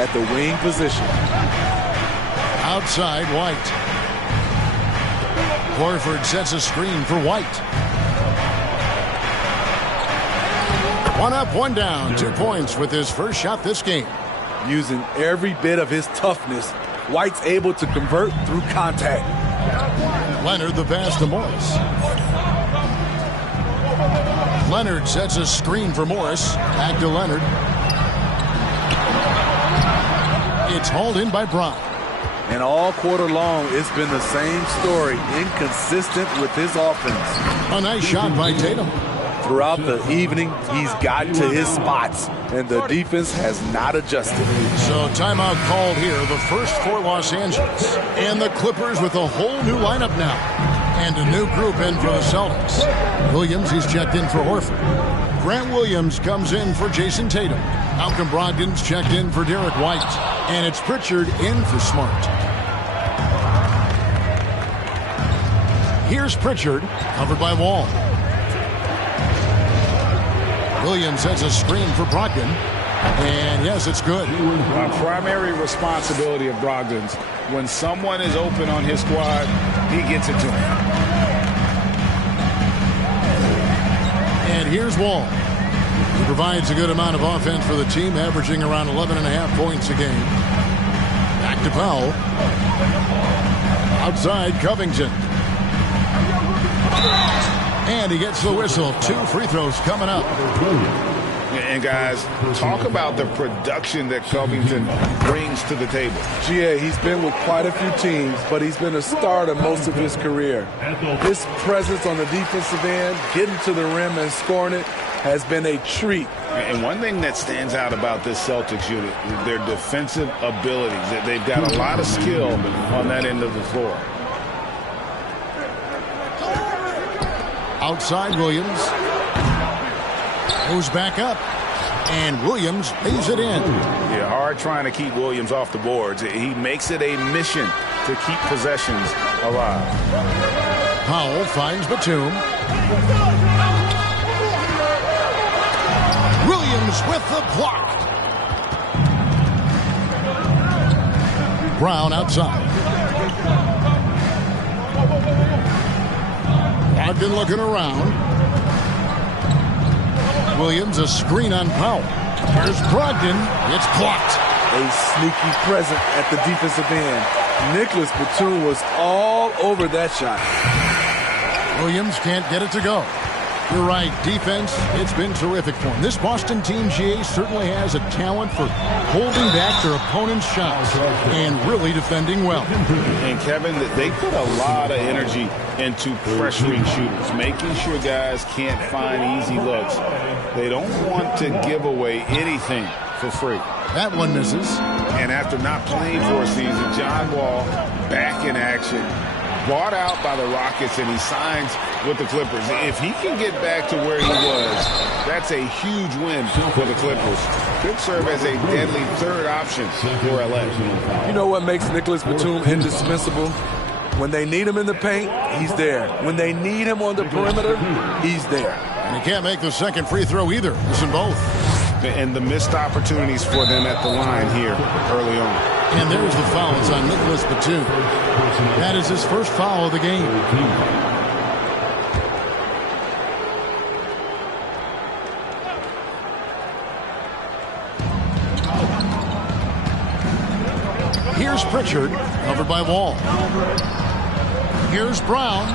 at the wing position. Outside, White. Horford sets a screen for White. One up, one down. 2 points with his first shot this game. Using every bit of his toughness, White's able to convert through contact. Leonard the pass to Morris. Leonard sets a screen for Morris. Back to Leonard. It's hauled in by Brown. And all quarter long, it's been the same story. Inconsistent with his offense. A nice shot by Tatum. Throughout the evening, he's gotten to his spots, and the defense has not adjusted. So timeout called here, the first for Los Angeles. And the Clippers with a whole new lineup now. And a new group in for the Celtics. Williams, he's checked in for Horford. Grant Williams comes in for Jason Tatum. Malcolm Brogdon's checked in for Derek White. And it's Pritchard in for Smart. Here's Pritchard, covered by Wall. Williams has a screen for Brogdon. And yes, it's good. A primary responsibility of Brogdon's. When someone is open on his squad, he gets it to him. And here's Wall. He provides a good amount of offense for the team, averaging around 11.5 points a game. Back to Powell. Outside, Covington. And he gets the whistle. 2 free throws coming up. And guys, talk about the production that Covington brings to the table. GA, he's been with quite a few teams, but he's been a starter most of his career. His presence on the defensive end, getting to the rim and scoring it, has been a treat. And one thing that stands out about this Celtics unit is their defensive abilities. They've got a lot of skill on that end of the floor. Outside, Williams goes back up, and Williams lays it in. Yeah, hard trying to keep Williams off the boards. He makes it a mission to keep possessions alive. Powell finds Batum. Williams with the block. Brown outside. Brogdon looking around. Williams, a screen on Powell. Here's Brogdon. It's blocked. A sneaky present at the defensive end. Nicholas Batum was all over that shot. Williams can't get it to go. You're right. Defense, it's been terrific for him. This Boston team, GA, certainly has a talent for holding back their opponent's shots and really defending well. And, Kevin, they put a lot of energy into pressuring shooters, making sure guys can't find easy looks. They don't want to give away anything for free. That one misses. And after not playing for a season, John Wall back in action. Bought out by the Rockets, and he signs with the Clippers. If he can get back to where he was, that's a huge win for the Clippers. Could serve as a deadly third option for LA. You know what makes Nicholas Batum indispensable? When they need him in the paint, he's there. When they need him on the perimeter, he's there. And he can't make the second free throw either. Missing both. And the missed opportunities for them at the line here early on. And there's the foul. It's on Nicholas Batum. That is his first foul of the game. Here's Pritchard, covered by Wall. Here's Brown.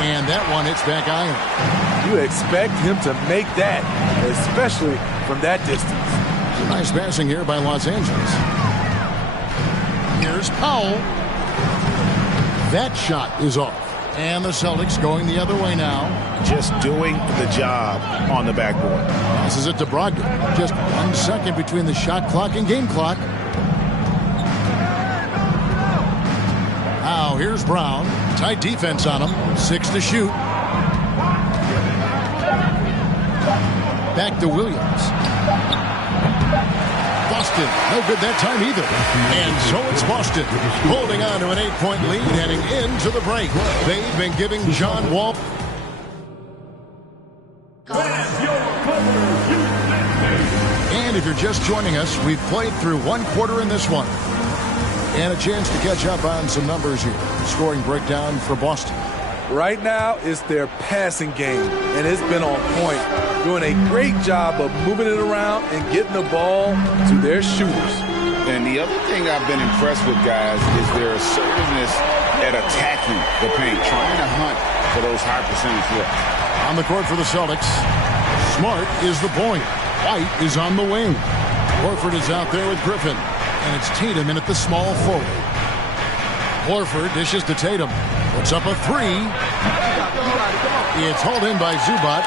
And that one hits back iron. You expect him to make that, especially from that distance. Nice passing here by Los Angeles. Here's Powell. That shot is off. And the Celtics going the other way now. Just doing the job on the backboard. Passes it to Brogdon. Just 1 second between the shot clock and game clock. Now here's Brown. Tight defense on him. 6 to shoot. Back to Williams. Boston, no good that time either. And so it's Boston holding on to an 8-point lead heading into the break. They've been giving John Wall. And And if you're just joining us, we've played through one quarter in this one. And a chance to catch up on some numbers here. Scoring breakdown for Boston. Right now, it's their passing game, and it's been on point. Doing a great job of moving it around and getting the ball to their shooters. And the other thing I've been impressed with, guys, is their assertiveness at attacking the paint, trying to hunt for those high percentage looks. On the court for the Celtics, Smart is the point. White is on the wing. Horford is out there with Griffin. And it's Tatum in at the small forward. Horford dishes to Tatum. Puts up a three. It's hauled in by Zubac.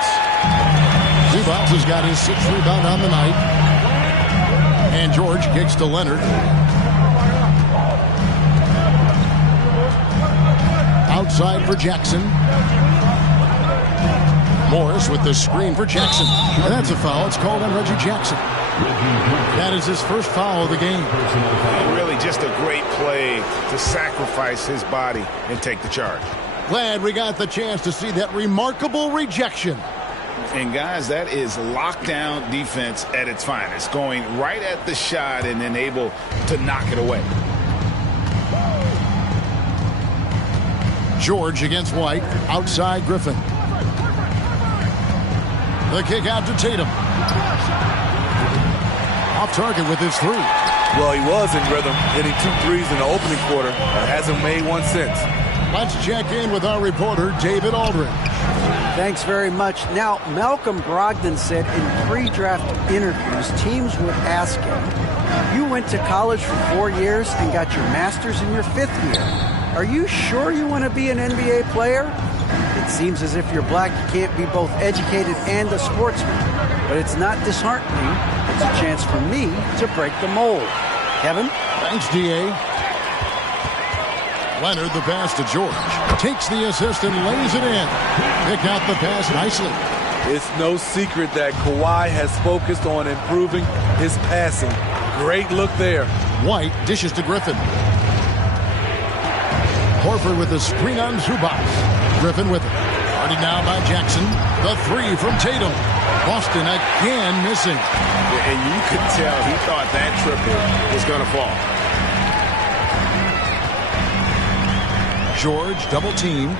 Zubac has got his 6th rebound on the night. And George kicks to Leonard. Outside for Jackson. Morris with the screen for Jackson. And that's a foul. It's called on Reggie Jackson. That is his first foul of the game. And really just a great play to sacrifice his body and take the charge. Glad we got the chance to see that remarkable rejection. And guys, that is lockdown defense at its finest. Going right at the shot and then able to knock it away. George against White. Outside Griffin. The kick out to Tatum. Off target with his three. Well, he was in rhythm, hitting 2 threes in the opening quarter, but hasn't made one since. Let's check in with our reporter, David Aldridge. Thanks very much. Now, Malcolm Brogdon said in pre-draft interviews, teams would ask him, you went to college for 4 years and got your master's in your 5th year. Are you sure you want to be an NBA player? It seems as if you're black, you can't be both educated and a sportsman. But it's not disheartening. It's a chance for me to break the mold. Kevin? Thanks, D.A. Leonard, the pass to George. Takes the assist and lays it in. Pick out the pass nicely. It's no secret that Kawhi has focused on improving his passing. Great look there. White dishes to Griffin. Horford with the screen on Zubac. Griffin with it. Guarded now by Jackson. The three from Tatum. Boston again missing. And you could tell he thought that triple was going to fall. George double teamed.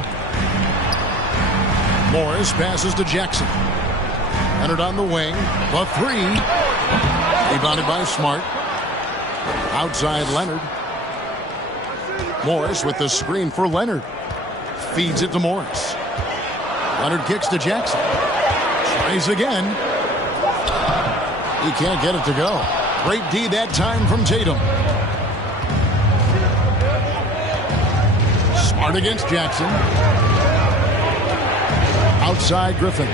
Morris passes to Jackson. Leonard on the wing. The three. Rebounded by Smart. Outside Leonard. Morris with the screen for Leonard. Feeds it to Morris. Leonard kicks to Jackson. Tries again. He can't get it to go. Great D that time from Tatum. Smart against Jackson. Outside Griffin.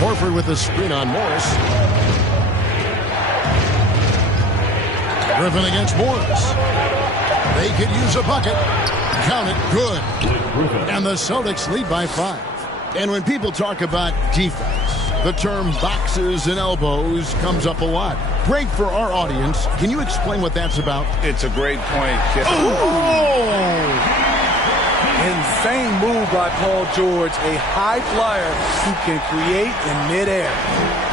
Horford with the screen on Morris. Griffin against Morris. They could use a bucket. Count it. Good. And the Celtics lead by 5. And when people talk about defense, the term boxes and elbows comes up a lot. Greg, for our audience, can you explain what that's about? It's a great point. Insane move by Paul George, a high flyer who can create in midair.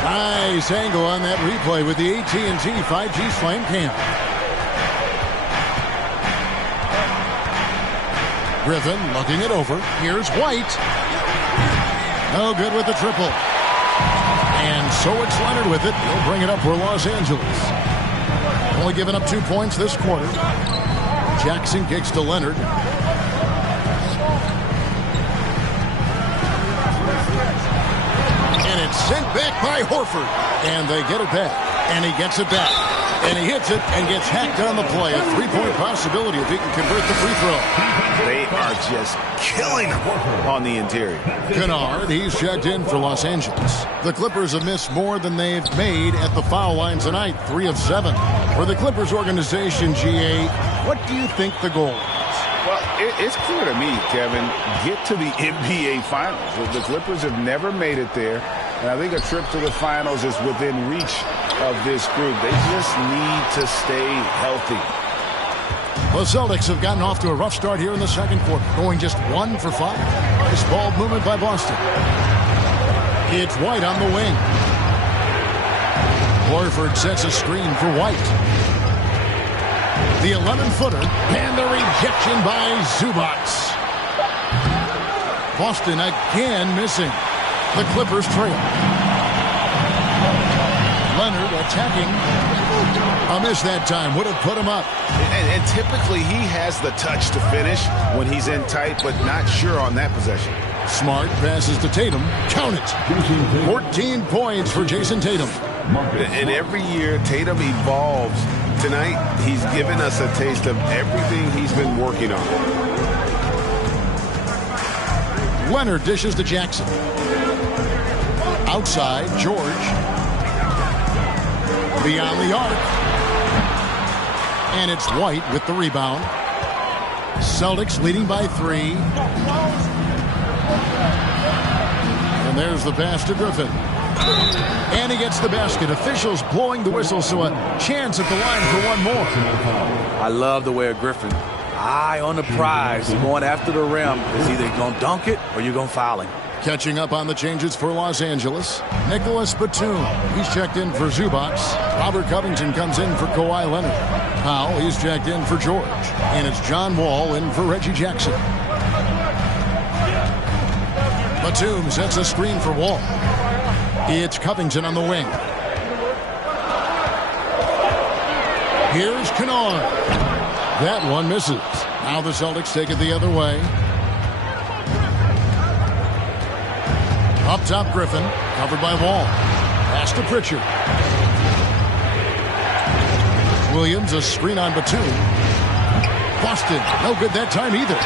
Nice angle on that replay with the AT&T 5G Slam Cam. Griffin looking it over. Here's White. No good with the triple. And so it's Leonard with it. He'll bring it up for Los Angeles. Only giving up 2 points this quarter. Jackson kicks to Leonard. And it's sent back by Horford. And they get it back. And he gets it back. And he hits it and gets hacked on the play. A 3-point possibility if he can convert the free throw. They are just killing him on the interior. Kennard, he's checked in for Los Angeles. The Clippers have missed more than they've made at the foul line tonight, 3 of 7. For the Clippers organization, GA, what do you think the goal is? Well, it's clear to me, Kevin, get to the NBA Finals. The Clippers have never made it there, and I think a trip to the Finals is within reach of this group. They just need to stay healthy. The Celtics have gotten off to a rough start here in the second quarter, going just 1 for 5. Nice ball movement by Boston. It's White on the wing. Horford sets a screen for White. The 11-footer, and the rejection by Zubac. Boston again missing. The Clippers trail. Leonard attacking. A miss that time. Would have put him up. And typically he has the touch to finish when he's in tight, but not sure on that possession. Smart passes to Tatum. Count it. 14 points for Jason Tatum. And every year Tatum evolves. Tonight he's given us a taste of everything he's been working on. Leonard dishes to Jackson. Outside, George. Beyond the arc. And it's White with the rebound. Celtics leading by 3. And there's the pass to Griffin. And he gets the basket. Officials blowing the whistle, so a chance at the line for one more. I love the way of Griffin. Eye on the prize, going after the rim. Is either going to dunk it or you're going to foul him. Catching up on the changes for Los Angeles, Nicholas Batum. He's checked in for Zubac. Robert Covington comes in for Kawhi Leonard. Powell, he's checked in for George. And it's John Wall in for Reggie Jackson. Batum sets a screen for Wall. It's Covington on the wing. Here's Kennard. That one misses. Now the Celtics take it the other way. Up top, Griffin, covered by Wall. Pass to Pritchard. Williams, a screen on Batum. Boston, no good that time either.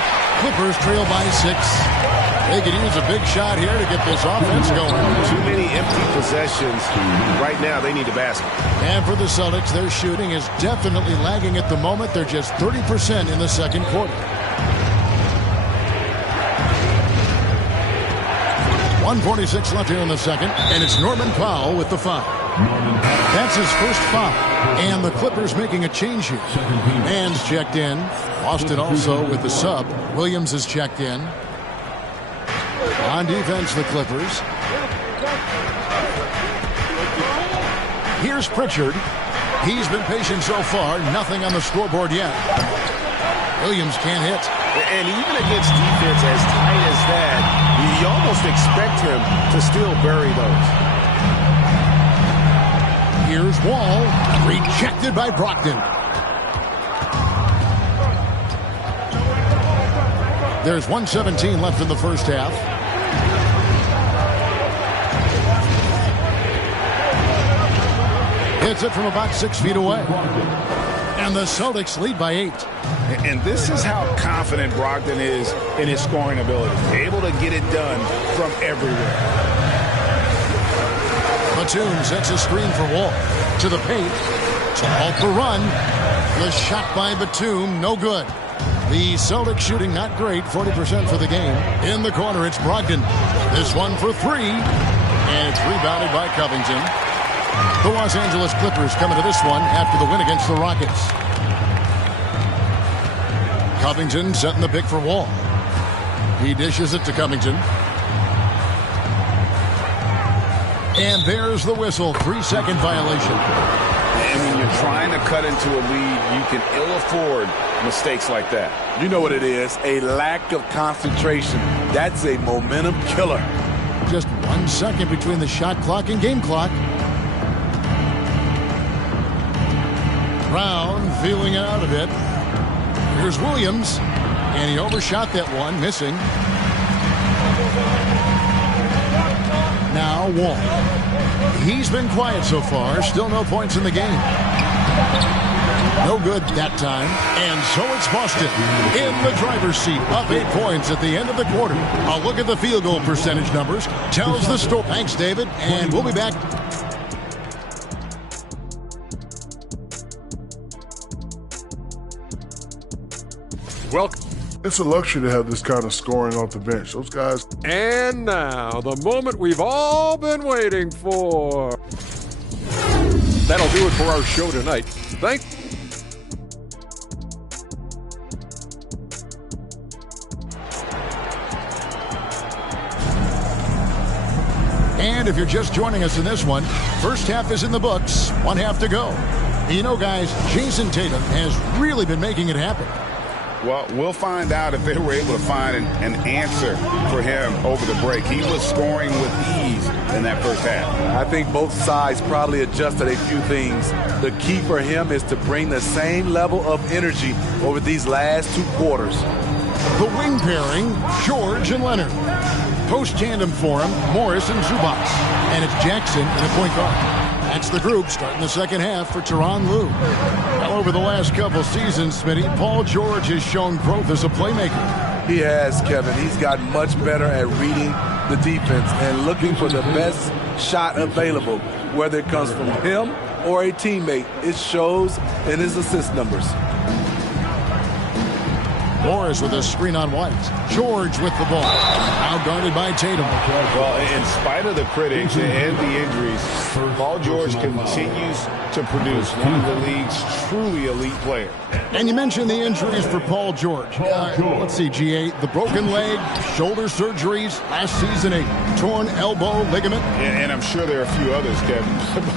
Clippers trail by 6. They could use a big shot here to get this offense going. Too many empty possessions. Right now, they need a basket. And for the Celtics, their shooting is definitely lagging at the moment. They're just 30% in the second quarter. 1:46 left here in the second, and it's Norman Powell with the foul. That's his first foul, and the Clippers making a change here. Mann's checked in. Boston also with the sub. Williams is checked in. On defense, the Clippers. Here's Pritchard. He's been patient so far. Nothing on the scoreboard yet. Williams can't hit. And even against defense as tight as that, you almost expect him to still bury those. Here's Wall. Rejected by Brogdon. There's 1:17 left in the first half. Hits it from about 6 feet away. And the Celtics lead by 8. And this is how confident Brogdon is in his scoring ability. Able to get it done from everywhere. Batum sets a screen for Wall. To the paint. To halt the run. The shot by Batum, no good. The Celtics shooting not great, 40% for the game. In the corner, it's Brogdon. This one for 3. And it's rebounded by Covington. The Los Angeles Clippers coming to this one after the win against the Rockets. Covington setting the pick for Wall. He dishes it to Covington. And there's the whistle. 3-second violation. And when you're trying to cut into a lead, you can ill afford mistakes like that. You know what it is, a lack of concentration. That's a momentum killer. Just 1 second between the shot clock and game clock. Brown feeling it out a bit. Here's Williams, and he overshot that one, missing. Now Wall. He's been quiet so far, still no points in the game. No good that time, and so it's Boston in the driver's seat, up 8 points at the end of the quarter. A look at the field goal percentage numbers tells the story. Thanks, David, and we'll be back. Welcome. It's a luxury to have this kind of scoring off the bench. Those guys. And now, the moment we've all been waiting for. That'll do it for our show tonight. And if you're just joining us in this one, First half is in the books. 1 half to go. You know, guys, Jason Tatum has really been making it happen. Well, we'll find out if they were able to find an answer for him over the break. He was scoring with ease in that first half. I think both sides probably adjusted a few things. The key for him is to bring the same level of energy over these last 2 quarters. The wing pairing, George and Leonard. Post tandem for him, Morris and Zubac. And it's Jackson in the point guard. That's the group starting the second half for Tyronn Lue. Well, over the last couple seasons, Smitty, Paul George has shown growth as a playmaker. He has, Kevin. He's gotten much better at reading the defense and looking for the best shot available, whether it comes from him or a teammate. It shows in his assist numbers. Morris with a screen on White. George with the ball. Now guarded by Tatum. Well, in spite of the critics and the injuries, Paul George continues to produce one of the league's truly elite players. And you mentioned the injuries for Paul George. Let's see, G8, the broken leg, shoulder surgeries, last season a torn elbow ligament. And I'm sure there are a few others, Kevin.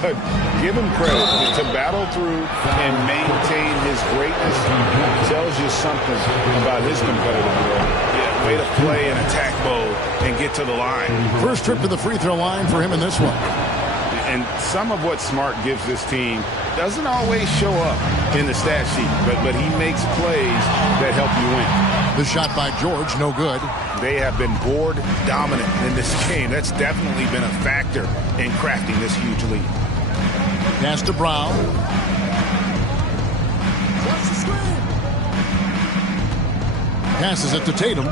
But give him credit to battle through and maintain his greatness tells you something about his competitive work. Way to play in attack mode and get to the line. First trip to the free throw line for him in this one. And some of what Smart gives this team doesn't always show up in the stat sheet, but he makes plays that help you win. The shot by George, no good. They have been board dominant in this game. That's definitely been a factor in crafting this huge lead. Pass to Brown. Passes it to Tatum.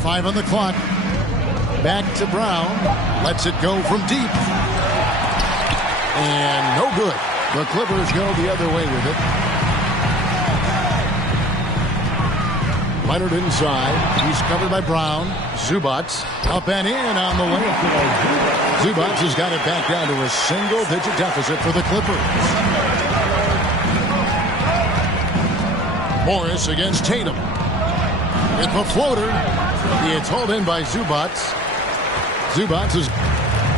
5 on the clock. Back to Brown. Lets it go from deep. And no good. The Clippers go the other way with it. Leonard inside. He's covered by Brown. Zubac up and in on the lane. Zubac has got it back down to a single-digit deficit for the Clippers. Morris against Tatum. With the floater. It's hauled in by Zubac. Zubac is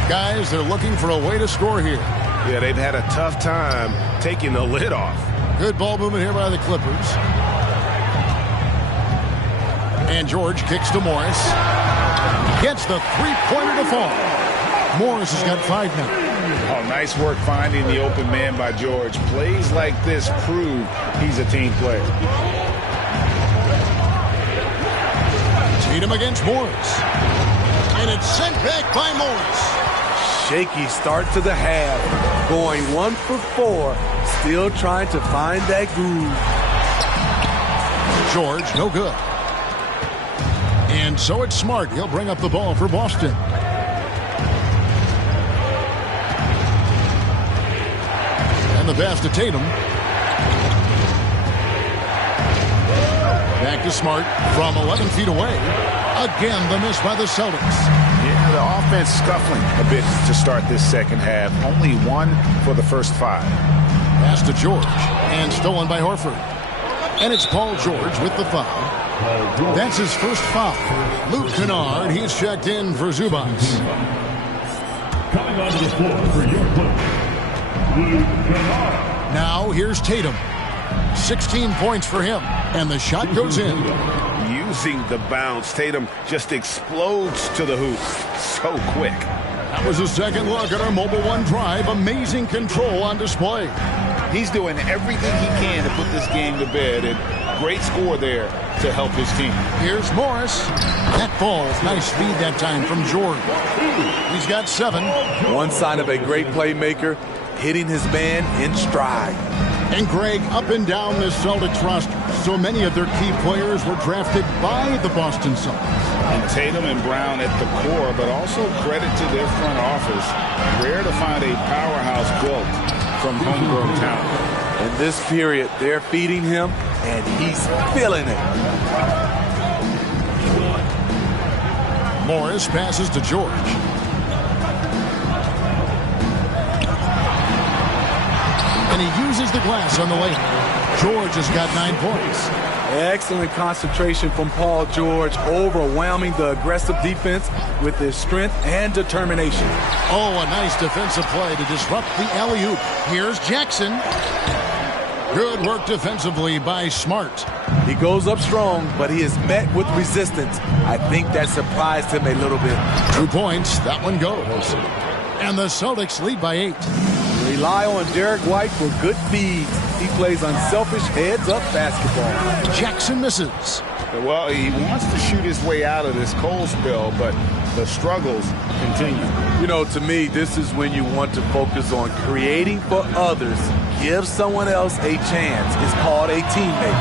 guys, they're looking for a way to score here. Yeah, they've had a tough time taking the lid off. Good ball movement here by the Clippers. And George kicks to Morris. Gets the three-pointer to fall. Morris has got 5 now. Oh, nice work finding the open man by George. Plays like this prove he's a team player. Tatum against Morris. And it's sent back by Morris. Shaky start to the half. Going 1 for 4. Still trying to find that groove. George, no good. And so it's Smart. He'll bring up the ball for Boston. And the pass to Tatum. Back to Smart from 11 feet away. Again, the miss by the Celtics. Yeah, the offense scuffling a bit to start this second half. Only 1 for the first 5. Pass to George. And stolen by Horford. And it's Paul George with the foul. That's his first foul. Luke Kennard, he's checked in for Zubac. Coming onto the floor for your Clippers, Luke Kennard. Now here's Tatum. 16 points for him. And the shot goes in. Using the bounce, Tatum just explodes to the hoop. So quick. That was a second look at our Mobile One Drive. Amazing control on display. He's doing everything he can to put this game to bed, and great score there to help his team. Here's Morris. That falls. Nice feed that time from George. He's got 7. One sign of a great playmaker, hitting his man in stride. And Greg, up and down the Celtics roster, so many of their key players were drafted by the Boston Celtics. And Tatum and Brown at the core, but also credit to their front office. Rare to find a powerhouse built from homegrown talent. In this period, they're feeding him, and he's feeling it. Morris passes to George. And he uses the glass on the lane. George has got 9 points. Excellent concentration from Paul George, overwhelming the aggressive defense with his strength and determination. Oh, a nice defensive play to disrupt the alley-oop. Here's Jackson. Good work defensively by Smart. He goes up strong, but he is met with resistance. I think that surprised him a little bit. 2 points. That one goes. And the Celtics lead by 8. Rely on Derek White for good feeds. He plays unselfish heads-up basketball. Jackson misses. Well, he wants to shoot his way out of this cold spell, but the struggles continue. You know, to me, this is when you want to focus on creating for others. Give someone else a chance. It's called a teammate.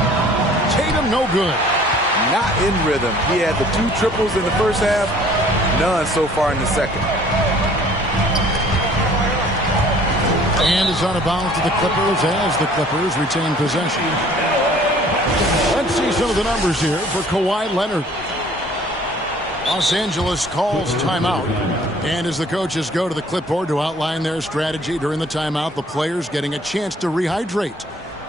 Tatum, no good. Not in rhythm. He had the 2 triples in the first half, none so far in the second. And is on a bounce to the Clippers as the Clippers retain possession. Let's see some of the numbers here for Kawhi Leonard. Los Angeles calls timeout. And as the coaches go to the clipboard to outline their strategy during the timeout, the players getting a chance to rehydrate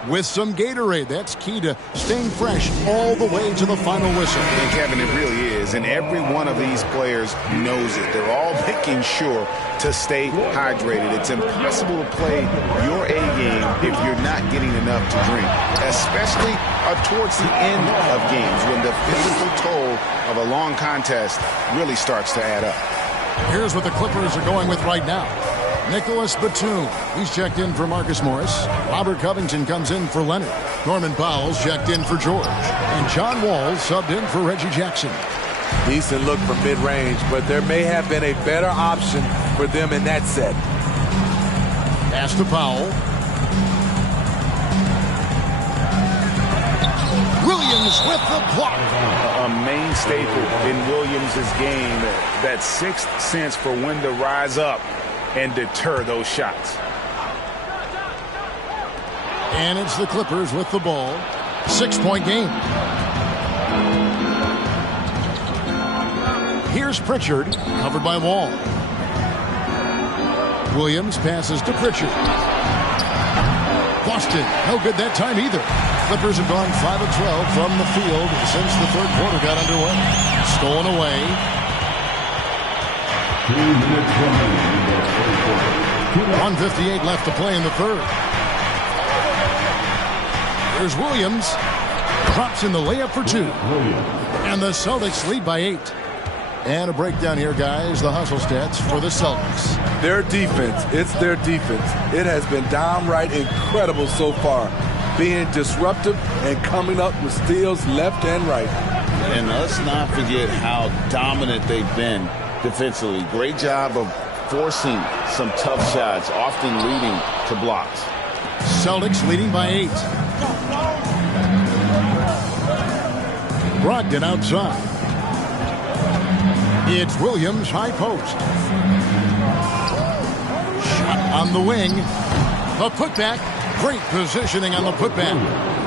with some Gatorade. That's key to staying fresh all the way to the final whistle. And Kevin, it really is. And every one of these players knows it. They're all making sure to stay hydrated. It's impossible to play your A game if you're not getting enough to drink, especially towards the end of games when the physical toll of a long contest really starts to add up. Here's what the Clippers are going with right now. Nicholas Batum, he's checked in for Marcus Morris. Robert Covington comes in for Leonard. Norman Powell's checked in for George. And John Wall subbed in for Reggie Jackson. Decent look from mid-range, but there may have been a better option for them in that set. Pass to Powell. Williams with the block. A main staple in Williams' game, that sixth sense for when to rise up and deter those shots. And it's the Clippers with the ball. 6-point game. Here's Pritchard, covered by Wall. Williams passes to Pritchard. Boston, no good that time either. Clippers have gone 5 of 12 from the field since the third quarter got underway. Stolen away. 1:58 left to play in the third. There's Williams. Drops in the layup for 2. And the Celtics lead by 8. And a breakdown here, guys. The hustle stats for the Celtics. Their defense. It's their defense. It has been downright incredible so far. Being disruptive and coming up with steals left and right. And let's not forget how dominant they've been defensively. Great job of forcing some tough shots, often leading to blocks. Celtics leading by 8. Brogdon outside. It's Williams, high post. Shot on the wing. The putback. Great positioning on the putback.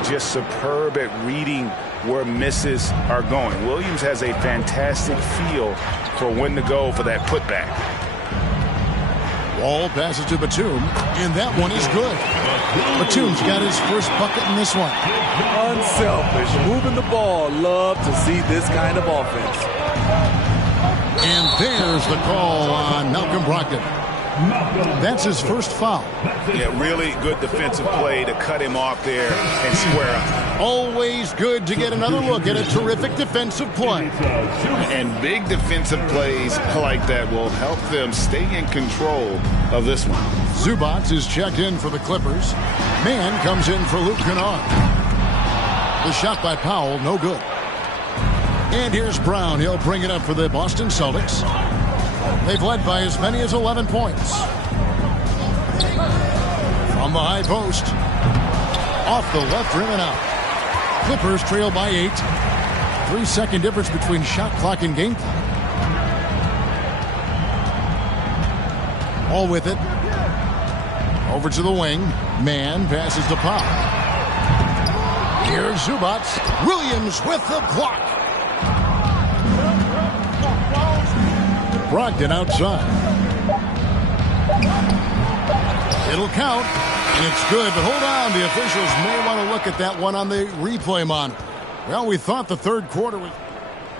Just superb at reading where misses are going. Williams has a fantastic feel for when to go for that putback. Wall passes to Batum, and that one is good. Batum's got his first bucket in this one. Unselfish, moving the ball. Love to see this kind of offense. And there's the call on Malcolm Brogdon. That's his first foul. Yeah, really good defensive play to cut him off there and square up. Always good to get another look at a terrific defensive play. And big defensive plays like that will help them stay in control of this one. Zubac is checked in for the Clippers. Mann comes in for Luke Kennard. The shot by Powell, no good. And here's Brown. He'll bring it up for the Boston Celtics. They've led by as many as 11 points. From the high post. Off the left rim and out. Clippers trail by 8. 3-second difference between shot clock and game clock. All with it. Over to the wing. Mann passes to Powell. Here's Zubac. Williams with the block. Brogdon outside. It'll count, and it's good, but hold on. The officials may want to look at that one on the replay monitor. Well, we thought the third quarter was...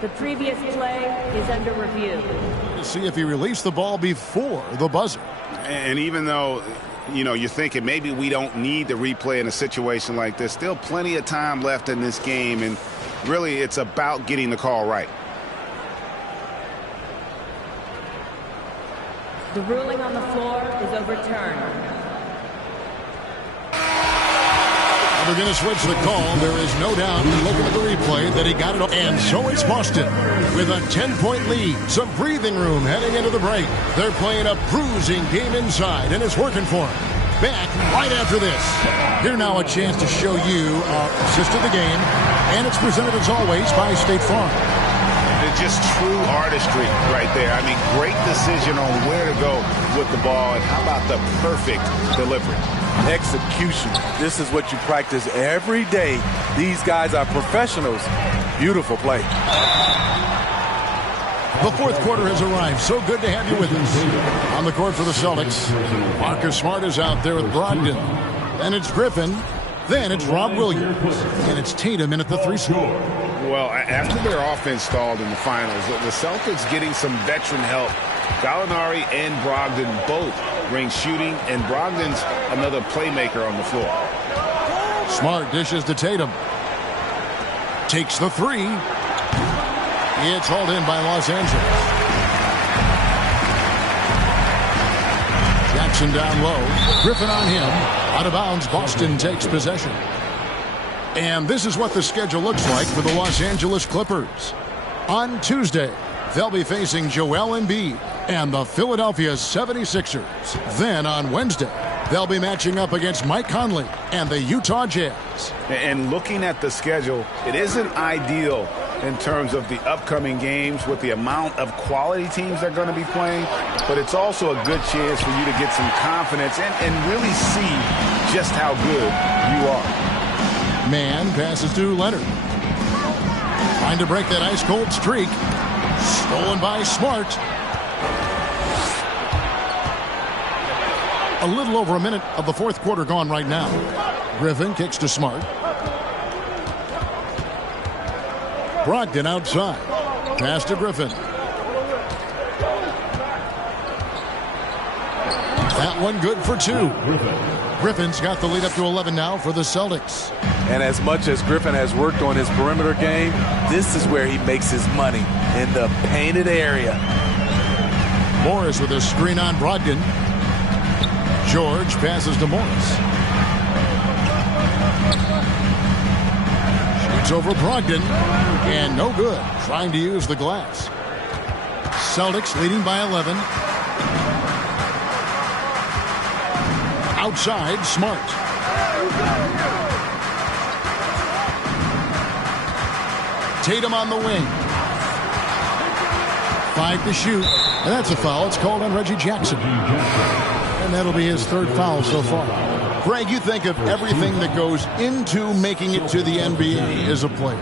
The previous play is under review. To see if he released the ball before the buzzer. And even though, you're thinking maybe we don't need to replay in a situation like this, still plenty of time left in this game, and really it's about getting the call right. The ruling on the floor is overturned. We're going to switch the call. There is no doubt, looking at the replay, that he got it. And so it's Boston with a 10-point lead. Some breathing room heading into the break. They're playing a bruising game inside, and it's working for them. Back right after this. Here now a chance to show you our assist of the game. And it's presented, as always, by State Farm. It's just true artistry right there. I mean, great decision on where to go with the ball. And how about the perfect delivery? Execution. This is what you practice every day. These guys are professionals. Beautiful play. The fourth quarter has arrived. So good to have you with us. On the court for the Celtics, Marcus Smart is out there with Brogdon. And it's Griffin. Then it's Rob Williams. And it's Tatum in at the 3 spot. Well, after their offense stalled in the finals, the Celtics getting some veteran help. Gallinari and Brogdon both bring shooting, and Brogdon's another playmaker on the floor. Smart dishes to Tatum. Takes the 3. It's hauled in by Los Angeles. Jackson down low. Griffin on him. Out of bounds, Boston takes possession. And this is what the schedule looks like for the Los Angeles Clippers. On Tuesday, they'll be facing Joel Embiid and the Philadelphia 76ers. Then on Wednesday, they'll be matching up against Mike Conley and the Utah Jazz. And looking at the schedule, it isn't ideal in terms of the upcoming games with the amount of quality teams they're going to be playing, but it's also a good chance for you to get some confidence and really see just how good you are. Man passes to Leonard. Trying to break that ice-cold streak. Stolen by Smart. A little over a minute of the fourth quarter gone right now. Griffin kicks to Smart. Brogdon outside. Pass to Griffin. That one good for 2. Griffin's got the lead up to 11 now for the Celtics. And as much as Griffin has worked on his perimeter game, this is where he makes his money, in the painted area. Morris with a screen on Brogdon. George passes to Morris. Shoots over Brogdon. And no good. Trying to use the glass. Celtics leading by 11. Outside, Smart. Tatum on the wing. 5 to shoot. And that's a foul. It's called on Reggie Jackson. And that'll be his 3rd foul so far. Greg, you think of everything that goes into making it to the NBA as a player.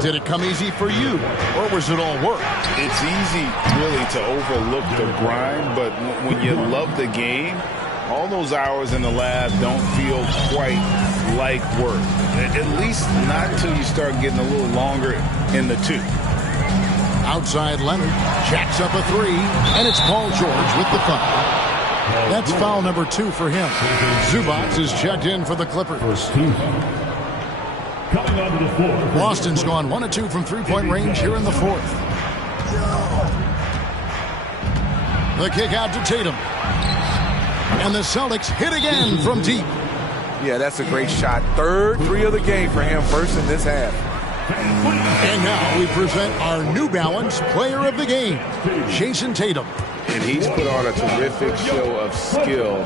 Did it come easy for you, or was it all work? It's easy, really, to overlook the grind, but when you love the game, all those hours in the lab don't feel quite like work. At least not until you start getting a little longer in the tooth. Outside Leonard jacks up a 3, and it's Paul George with the foul. That's foul number 2 for him. Zubac is checked in for the Clippers. Coming onto the floor. Boston's gone 1 of 2 from 3-point range here in the 4th. The kick out to Tatum. And the Celtics hit again from deep. Yeah, that's a great shot. 3rd 3 of the game for him, first in this half. And now we present our New Balance Player of the Game, Jason Tatum. And he's put on a terrific show of skill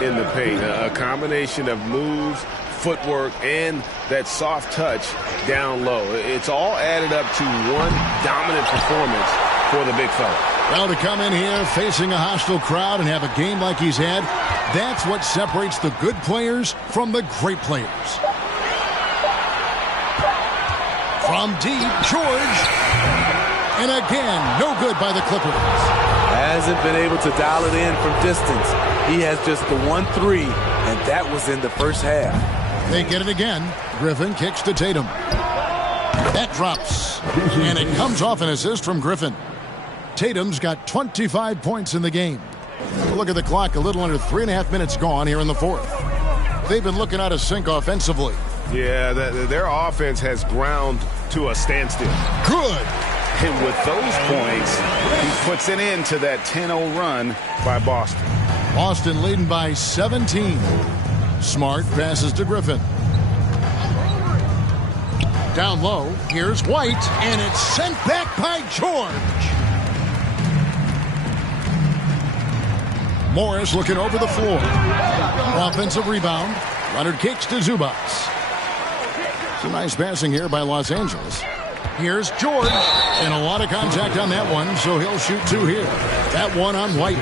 in the paint. A combination of moves, footwork, and that soft touch down low. It's all added up to one dominant performance for the big fella. Well, to come in here facing a hostile crowd and have a game like he's had, that's what separates the good players from the great players. From deep, George. And again, no good by the Clippers. Hasn't been able to dial it in from distance. He has just the 1-3, and that was in the first half. They get it again. Griffin kicks to Tatum. That drops. And it comes off an assist from Griffin. Tatum's got 25 points in the game. Look at the clock, a little under 3.5 minutes gone here in the fourth. They've been looking out of sync offensively. Yeah, their offense has ground to a standstill. Good. And with those points, he puts an end to that 10-0 run by Boston. Boston leading by 17. Smart passes to Griffin. Down low, here's White, and it's sent back by George. Morris looking over the floor. Offensive rebound. Leonard kicks to Zubac. Some nice passing here by Los Angeles. Here's George, and a lot of contact on that one, so he'll shoot 2 here. That one on White.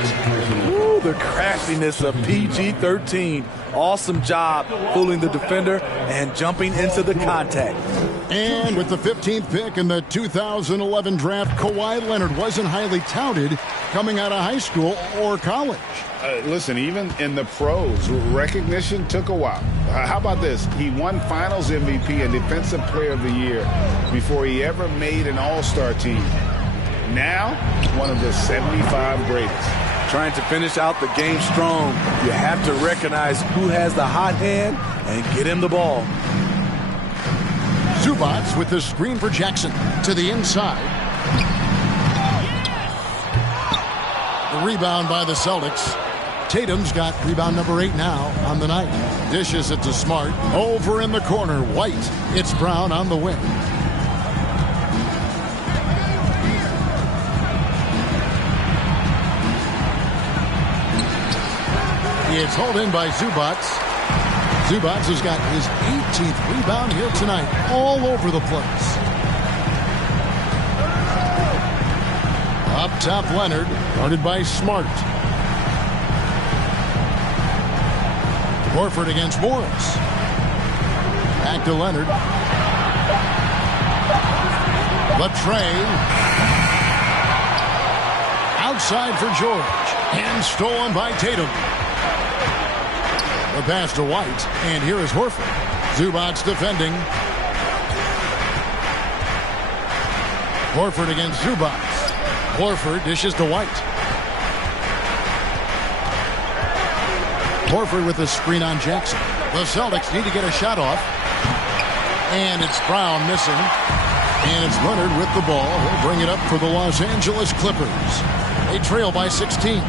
Ooh, the craftiness of PG-13. Awesome job fooling the defender and jumping into the contact. And with the 15th pick in the 2011 draft, Kawhi Leonard wasn't highly touted coming out of high school or college. Listen, even in the pros, recognition took a while. How about this? He won Finals MVP and Defensive Player of the Year before he ever made an All-Star team. Now, one of the 75 greatest. Trying to finish out the game strong, you have to recognize who has the hot hand and get him the ball. Zubac with the screen for Jackson to the inside. The rebound by the Celtics. Tatum's got rebound number 8 now on the night. Dishes it to Smart. Over in the corner, White. It's Brown on the wing. It's hauled in by Zubac. Zubac has got his 18th rebound here tonight. All over the place. Up top, Leonard. Guarded by Smart. Horford against Morris. Back to Leonard. Latrey. Outside for George. And stolen by Tatum. The pass to White. And here is Horford. Zubac defending. Horford against Zubac. Horford dishes to White. Horford with a screen on Jackson. The Celtics need to get a shot off. And it's Brown missing. And it's Leonard with the ball. He'll bring it up for the Los Angeles Clippers. They trail by 16.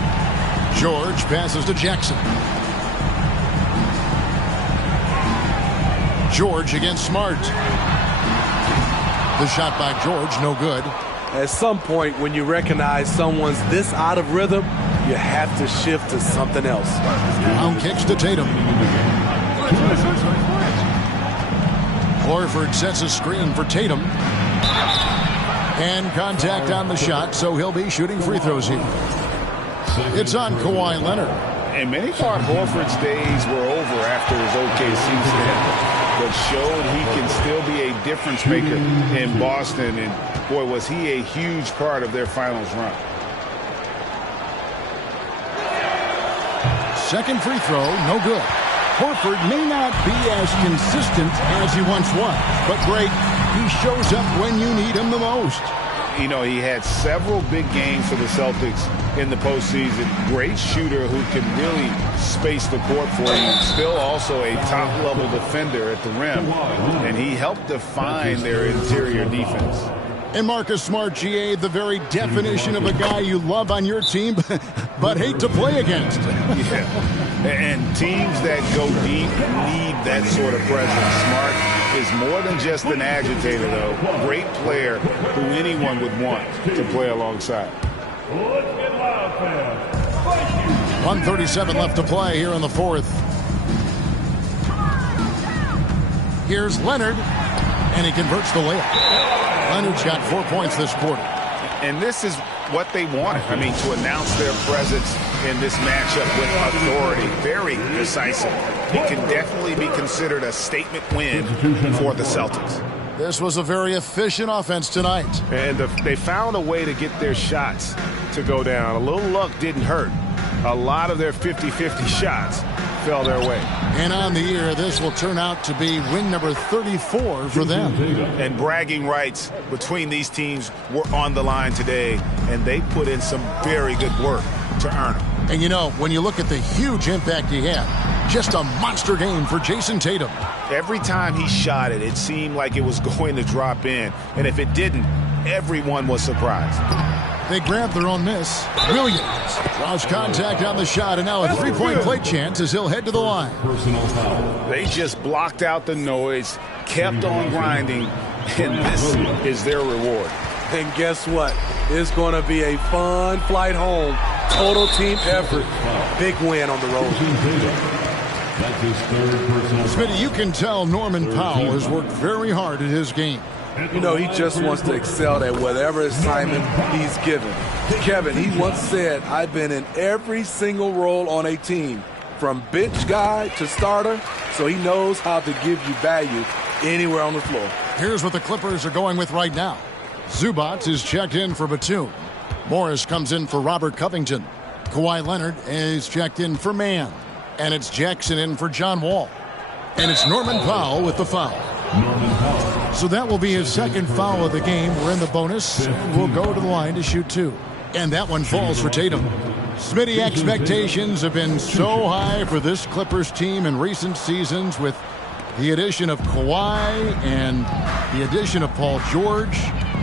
George passes to Jackson. George against Smart. The shot by George, no good. At some point, when you recognize someone's this out of rhythm, you have to shift to something else. Brown kicks to Tatum. Horford sets a screen for Tatum. And contact on the shot, so he'll be shooting free throws here. It's on Kawhi Leonard. And many thought Horford's days were over after his OKC stint, but showed he can still be a difference maker in Boston. And boy, was he a huge part of their finals run. Second free throw, no good. Horford may not be as consistent as he once was, but Greg, he shows up when you need him the most. You know, he had several big games for the Celtics in the postseason. Great shooter who can really space the court for you. Still also a top-level defender at the rim. And he helped define their interior defense. And Marcus Smart, GA, the very definition of a guy you love on your team, but hate to play against. Yeah. And teams that go deep need that sort of presence. Smart is more than just an agitator, though. Great player who anyone would want to play alongside. 1:37 left to play here in the fourth. Here's Leonard, and he converts the layup. Leonard's got 4 points this quarter. And this is what they wanted. I mean, to announce their presence in this matchup with authority. Very decisive. It can definitely be considered a statement win for the Celtics. This was a very efficient offense tonight. And they found a way to get their shots to go down. A little luck didn't hurt. A lot of their 50-50 shots fell their way. And on the year, this will turn out to be win number 34 for them. And bragging rights between these teams were on the line today, and they put in some very good work to earn them. And you know, when you look at the huge impact he had, just a monster game for Jason Tatum. Every time he shot it, it seemed like it was going to drop in. And if it didn't, everyone was surprised. They grabbed their own miss. Williams draws contact on the shot, and now a three-point play chance as he'll head to the line. They just blocked out the noise, kept on grinding, and this is their reward. And guess what? It's going to be a fun flight home. Total team effort. Big win on the road. Smitty, you can tell Norman Powell has worked very hard at his game. You know, he just wants to excel at whatever assignment he's given. Kevin, he once said, I've been in every single role on a team, from bench guy to starter, so he knows how to give you value anywhere on the floor. Here's what the Clippers are going with right now. Zubac is checked in for Batum. Morris comes in for Robert Covington. Kawhi Leonard is checked in for Mann. And it's Jackson in for John Wall. And it's Norman Powell with the foul. So that will be his second foul of the game. We're in the bonus. We'll go to the line to shoot two. And that one falls for Tatum. Smitty, expectations have been so high for this Clippers team in recent seasons with the addition of Kawhi and the addition of Paul George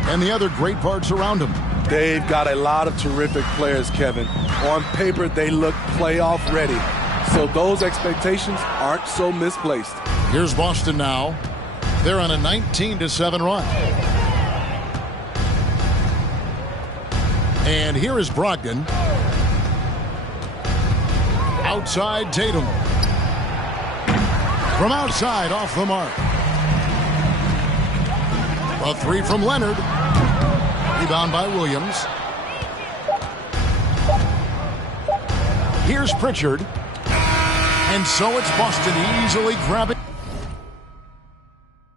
and the other great parts around him. They've got a lot of terrific players, Kevin. On paper, they look playoff ready. So those expectations aren't so misplaced. Here's Boston now. They're on a 19-7 run. And here is Brogdon. Outside Tatum. From outside, off the mark. A three from Leonard. Rebound by Williams. Here's Pritchard. And so it's Boston easily grabbing.